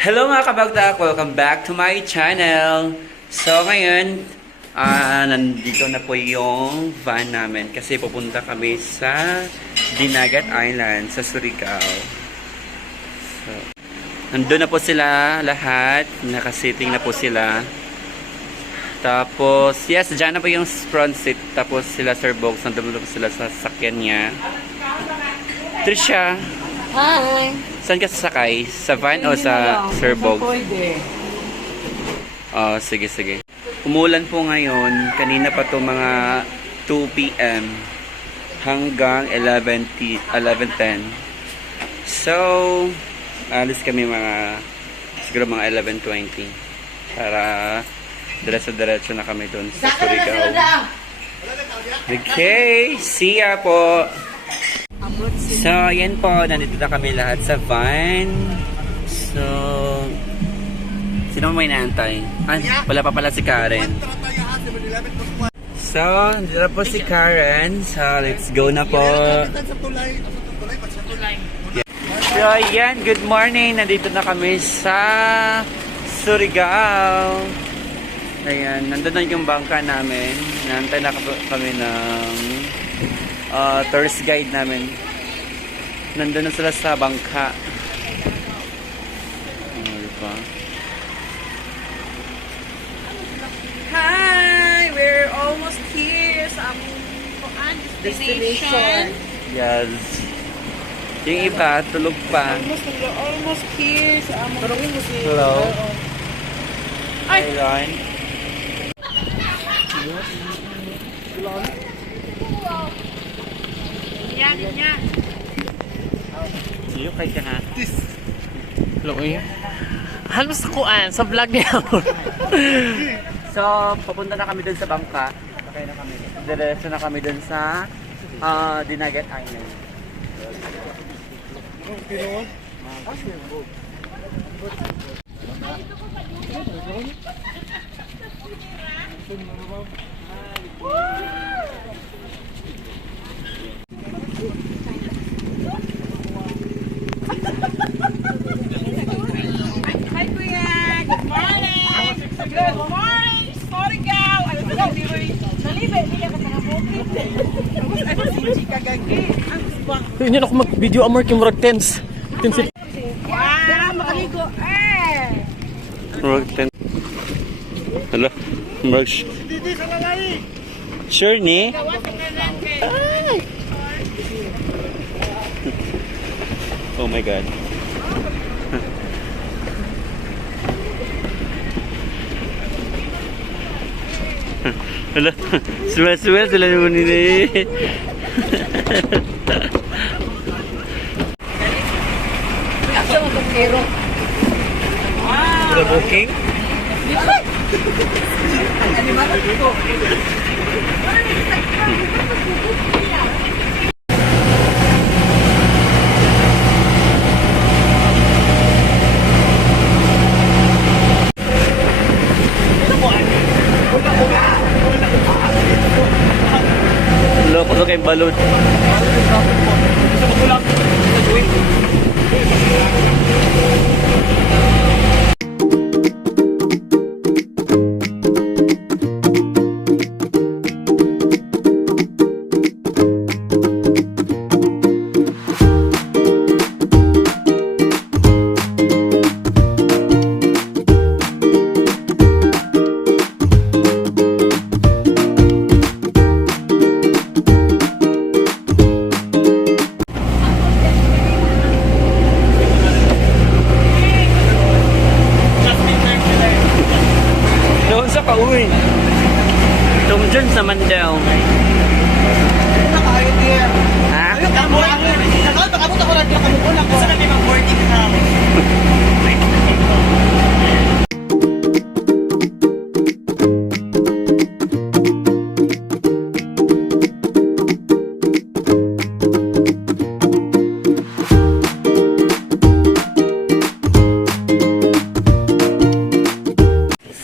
Hello mga kabagdak! Welcome back to my channel! So ngayon, nandito na po yung van namin kasi pupunta kami sa Dinagat Island sa Surigao. So, nandun na po sila lahat, nakasitting na po sila. Tapos, yes, dyan na po yung front seat. Tapos sila Sir Bogs, nandun na po sila sa sakyan niya. Trisha! Hi! Saan ka sasakay? Sa van o sa Sir Bogs? Pwede. Oh, sige, sige. Umulan po ngayon. Kanina pa to mga 2 p.m. hanggang 11:10. So, alis kami siguro mga 11:20 para diretso-diretso na kami doon sa Surigao. Okay, see ya po! So, yan po. Nandito na kami lahat sa van. So, sino may naantay? Wala pa pala si Karen. So, nandito na po si Karen. So, let's go na po. So, yan. Good morning. Nandito na kami sa Surigao. Ayan. Nandun na yung bangka namin. Naantay na kami ng tourist guide namin. Nandun na sila sa bangka. Diba? Hi! We're almost here sa aming destination. Yes. Yung iba, tulog pa. Almost here sa aming Hello. Ay! Ron. Yan. Iyo kay ka ha. Hello, eh. Halos kuan sa vlog niya. So, papunta na kami dun sa bangka. Sakay na kami. Diretso na kami dun sa Dinagat Island. Hi, Kuya! Good morning! Good morning! Surigao! Ano ba lang, Diroy? Nalibe, niya ka sa bukid. Tapos ano, si Chika Gagi. Ang guspang. Hindi na ako mag-video amor yung murag tense. Tense. Wow! Makaligo! Eh! Mark 10. Hala. Mark. Sure ni? Oh my God. Hala. Suwel sila naman nila eh. Asa mo itong kero? The booking? Loko to kay balon. Doon sa pauwi. Tumjun sa Mandaw. Ha?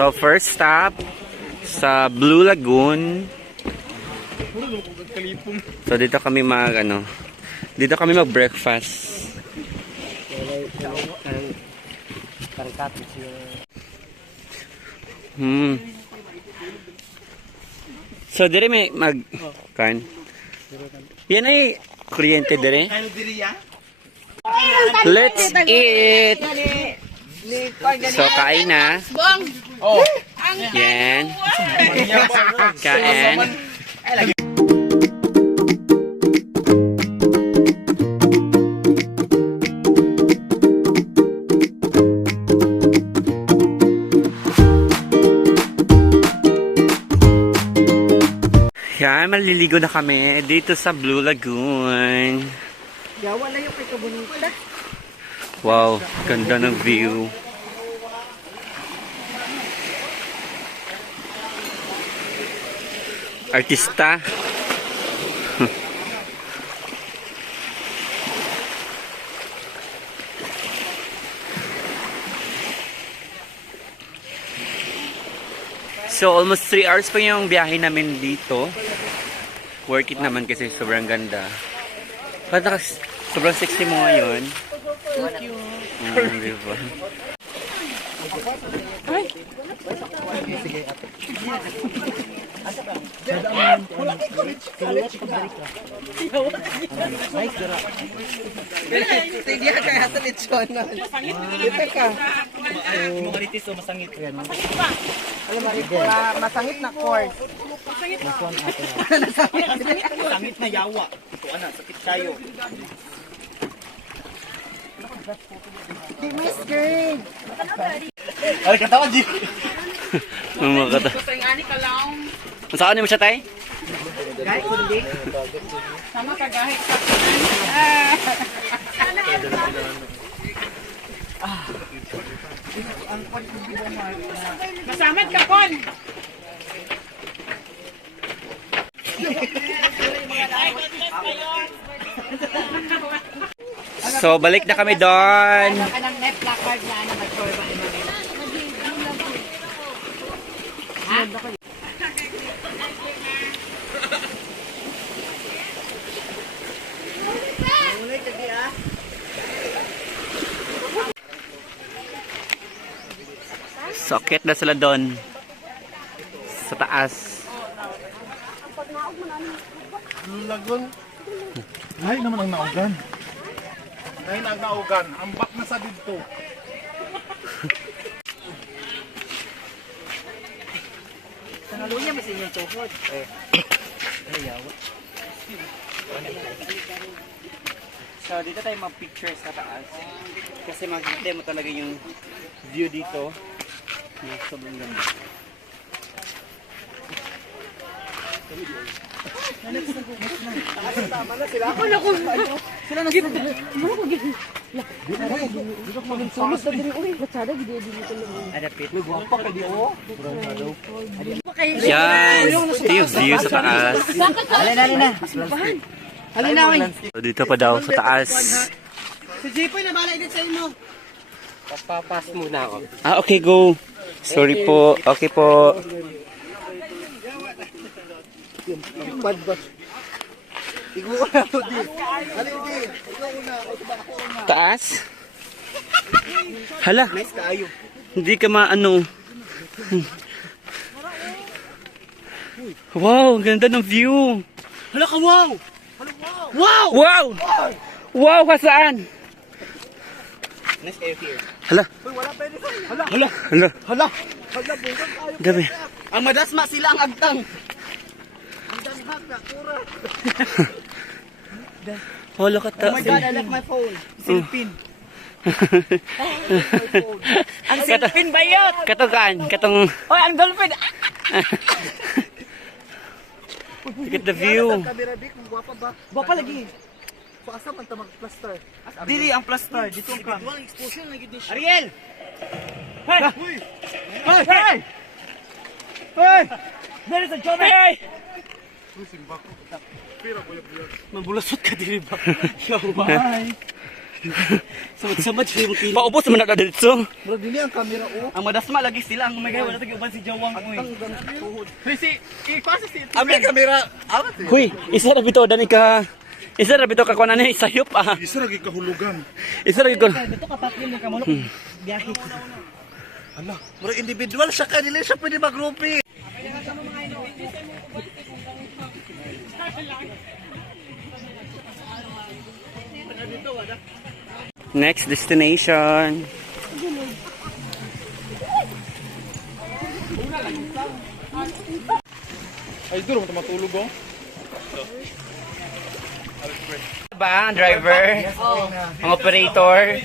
So first stop sa Blue Lagoon. So dito kami dito kami mag-breakfast. cottage here. So, dire may kan. Yan ay kuryente dire. Let's eat! So, kain na. Bong! Yan. Kain. Yan, maliligo na kami dito sa Blue Lagoon. Yawa na yung kay kabunita. Wow, ganda ng view. Artista. So, almost 3 hours pa yung biyahe namin dito. Worth it naman kasi sobrang ganda. Parang sobrang sexy mo ngayon. Thank you. Diba? Hindi ka kaya sa lechon. Ito ka. Maritis o masangit yan. Alam mo, masangit na course. Masangit na yawa. Ito ana, sakit kayo. Di may skirt. Ay, katawa, G. Mga kata. Ani ka lang. Saan mo siya, tay? Gahit ko hindi. Sama ka gahit ka. Masamad ka, Kon! So, balik na kami doon. Anong net placard na ano, mag-tour ba ino nila? Socket na sila doon. Sa taas. Lagon. Ay naman ang naugan. Ay ang naugan. Ang bak na sa dito. Luya mo siya tuhod. So, dito tayo mag-picture sa taas. Kasi makikita mo talaga yung view dito. Sobrang ganda. Yan! Ito yung view sa taas. So, dito pa daw sa taas. Si Jipoy na bala edit sa imo. Papapas muna ako. Ah, okay, go. Sorry po. Okay po. Taas? Hala. Nice kaayo. Hindi ka maano. Wow, ang ganda ng view. Hala ka, wow! Wow! Wow! Wow, kasaan? Nice air here. Hala. Hala! Hala. Hala! Gabi. Ang madasma sila ang agtang. Hala ka ta. Oh my God, I left my phone. Silpin. Ang silpin ba yun? Katugaan. Katong... Hoy, ang dolphin! Look at the view. Gwapa lagi. Paasa man ta mag-plaster. Dili ang plaster. Dito ang kam. Ariel! Hey! Hey! Hey! Hey! There is a job! Hey! Mabulasot ka dili ba? Yaway! Samad-samad siya yung kilo. Paubos mo na na dito. Bro, dili ang camera o. Ang madasma lagi sila. Ang umagay, wala tagi-uban si Jawang. Hey, si... Ipasa si... Ang kamera. Awat eh. Huy, isa na bito. Dani ka Isa rabi to kakuha na isayop ah. Isa lagi kahulugan. Isa rabi ko. Dito ka papil ka mo biyahe. Ala, mura individual siya kanila siya pwede mag-grouping. Next destination. Ay, duro mo matulog oh. Ba, ang driver? Ang operator?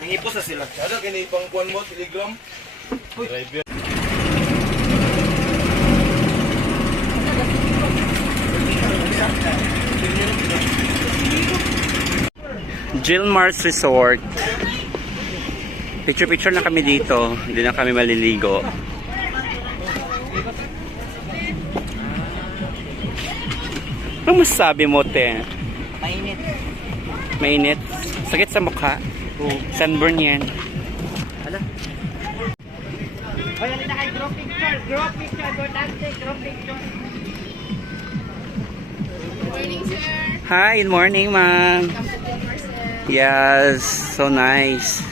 Nangipos na sila. Ano, kinipang kuwan mo, telegram? Driver. Gilmar's Resort. Picture-picture na kami dito. Hindi na kami maliligo. Ano masasabi mo, te? Mainit. Mainit? Sakit sa mukha? Sunburn yan. Hoy, alin na kay group picture, importante, group picture. Hi, good morning, ma'am. Yes, so nice.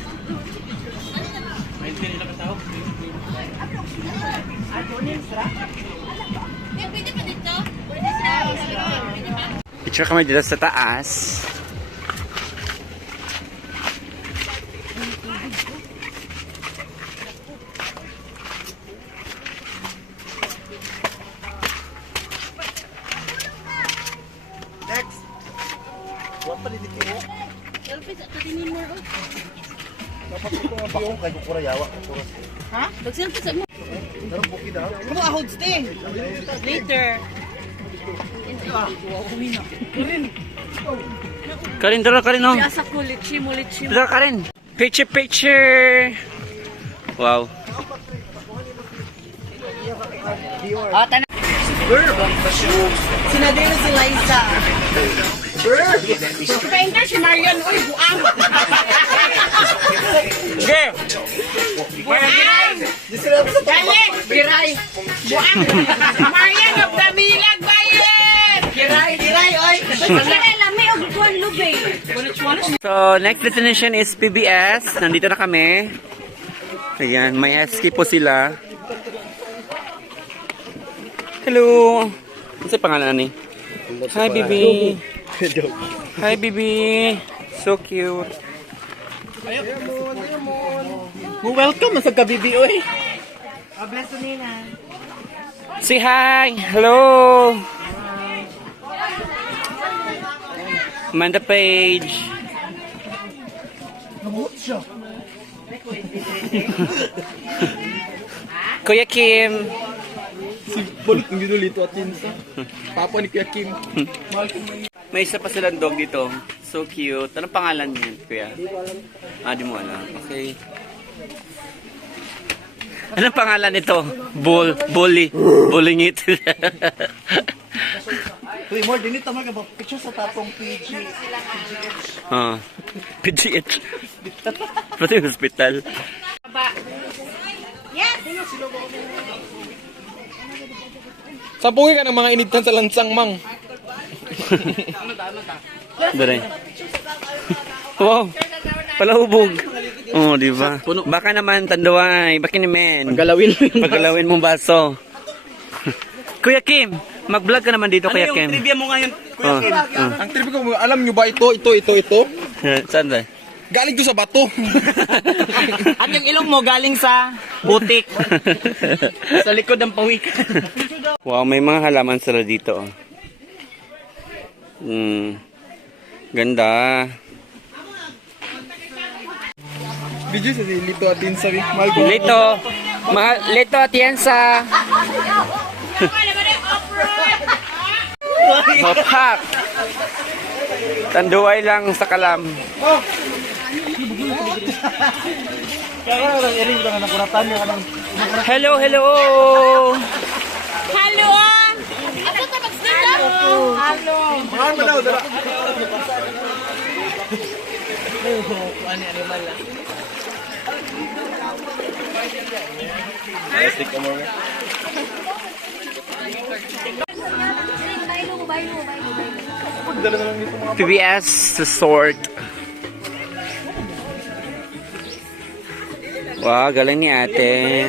Picture kami dito sa taas. Next. Wa pa dito mo. Dapat ko nga bakong kay Kurayawa. Ha? Magselfie sa mo. Pero buki daw. Ano ahod sting? Later. Karin, dala Karin, no? Asa ko litchi mo. Dala Karin. Picture, picture. Wow. Sinadero si Liza. Painter si Marian. Uy, buang. Okay. Buang. Dali. Biray. Buang. Marian of the Milag Bayan. Biray, oy. Lami og kuan lubay. So, next destination is PBS. Nandito na kami. Ayan, may husky po sila. Hello. Ano sa pangalan ni? Hi, baby. Hi, baby. So cute. Welcome sa kabibi, oy. Abraso nina. Say hi. Hello. Amanda Page. Kuya Kim. Balik ng ginulito at tinsa. Papa ni Kuya Kim. May isa pa silang dog dito. So cute. Anong pangalan niya, kuya? Di mo alam. Okay. Anong pangalan nito? Bully. Bullingit. Uy, more dinit tama ka ba? Picture sa tapong PG. PGH. Pati yung hospital. Sabungin ka ng mga inigtan sa lansang, mang. Dere. Wow. Palahubog. Oh, di ba? Baka naman tanduay, baka naman. Paggalawin mong baso. Kuya Kim, mag-vlog ka naman dito, Kuya Kim. Trivia mo ngayon, Kuya Kim. Ang trip ko, alam nyo ba ito? Saan ba? Galing to sa bato. At yung ilong mo galing sa butik. Sa likod ng pawik. Wow, may mga halaman sila dito. Ganda. Video sa Lito at din sabi. Lito Atienza. Hopak. Tanduay lang sa kalam. Hello. Hello. Ako ka mag-stand up. Hello. Mahal mo daw, dara. Stick ka mo. PBS Resort. Wow, galing ni ate.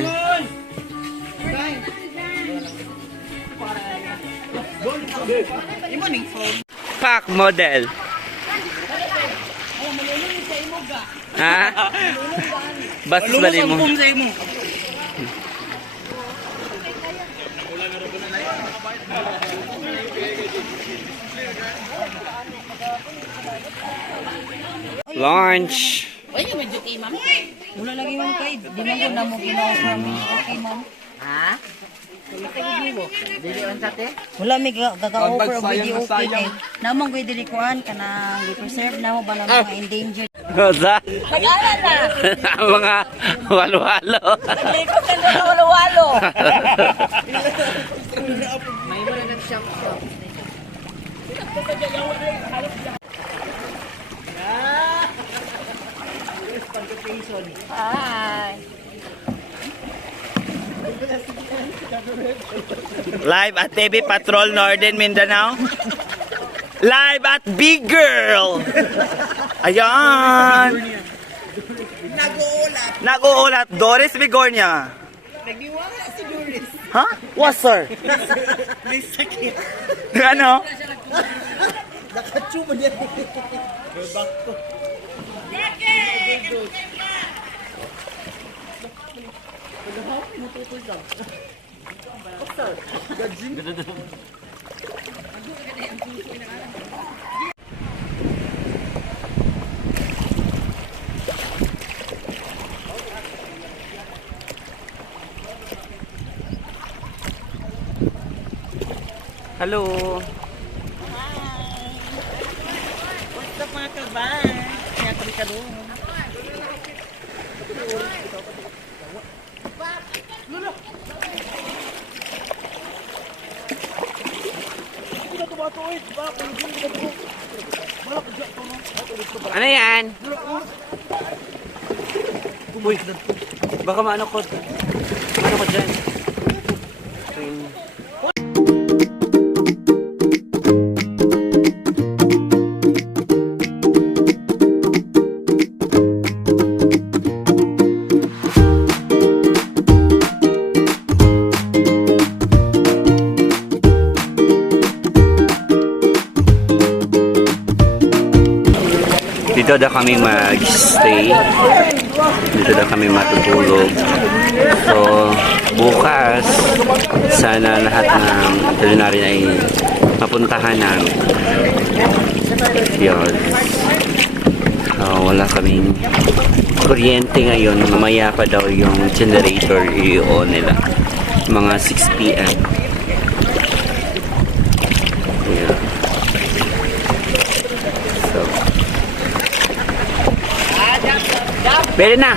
Pack model. Ha? Bastos bali mo. Lunch. Wala lagi man kay, di man ko na mo gina-offer mo. Okay, ma'am. Ha? Wala may kaka-offer og video okay kay. Namang ko'y dili kuan kanang i-preserve na mo ba ng mga endangered. Sa Nag-ara na. mga walo-walo. Dili ko kanda na walo-walo. Hi. Live at TV Patrol Northern Mindanao. Live at Big Girl. Ayan. Nag-uulat. Doris Bigornia. Nagdiwala si Doris. Ha? What, sir? May sakit. Ano? Nakachuma niya. Hello. What's up mga kaban? Kaya kami karoon. Ano yan? Uy, baka maano ko. Ano ko dyan? Dito daw kami mag-stay. Dito daw kami matutulog. So, bukas, sana lahat ng culinary ay mapuntahan namin. Yun. Wala kaming kuryente ngayon. Mamaya pa daw yung generator i-on nila. Mga 6 PM. Yeah. So, pwede na.